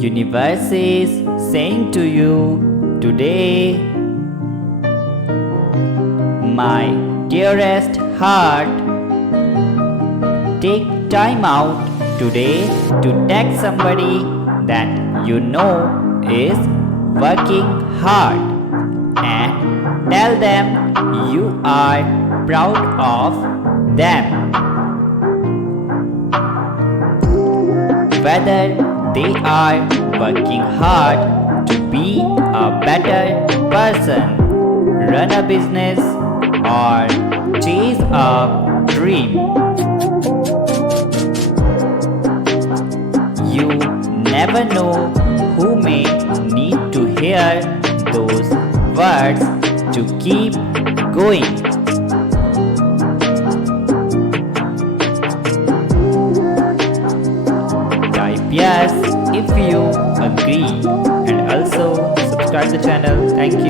Universe is saying to you today, my dearest heart, take time out today to text somebody that you know is working hard and tell them you are proud of them. Whether they are working hard to be a better person, run a business, or chase a dream, you never know who may need to hear those words to keep going. Type yes if you agree and also subscribe the channel. Thank you.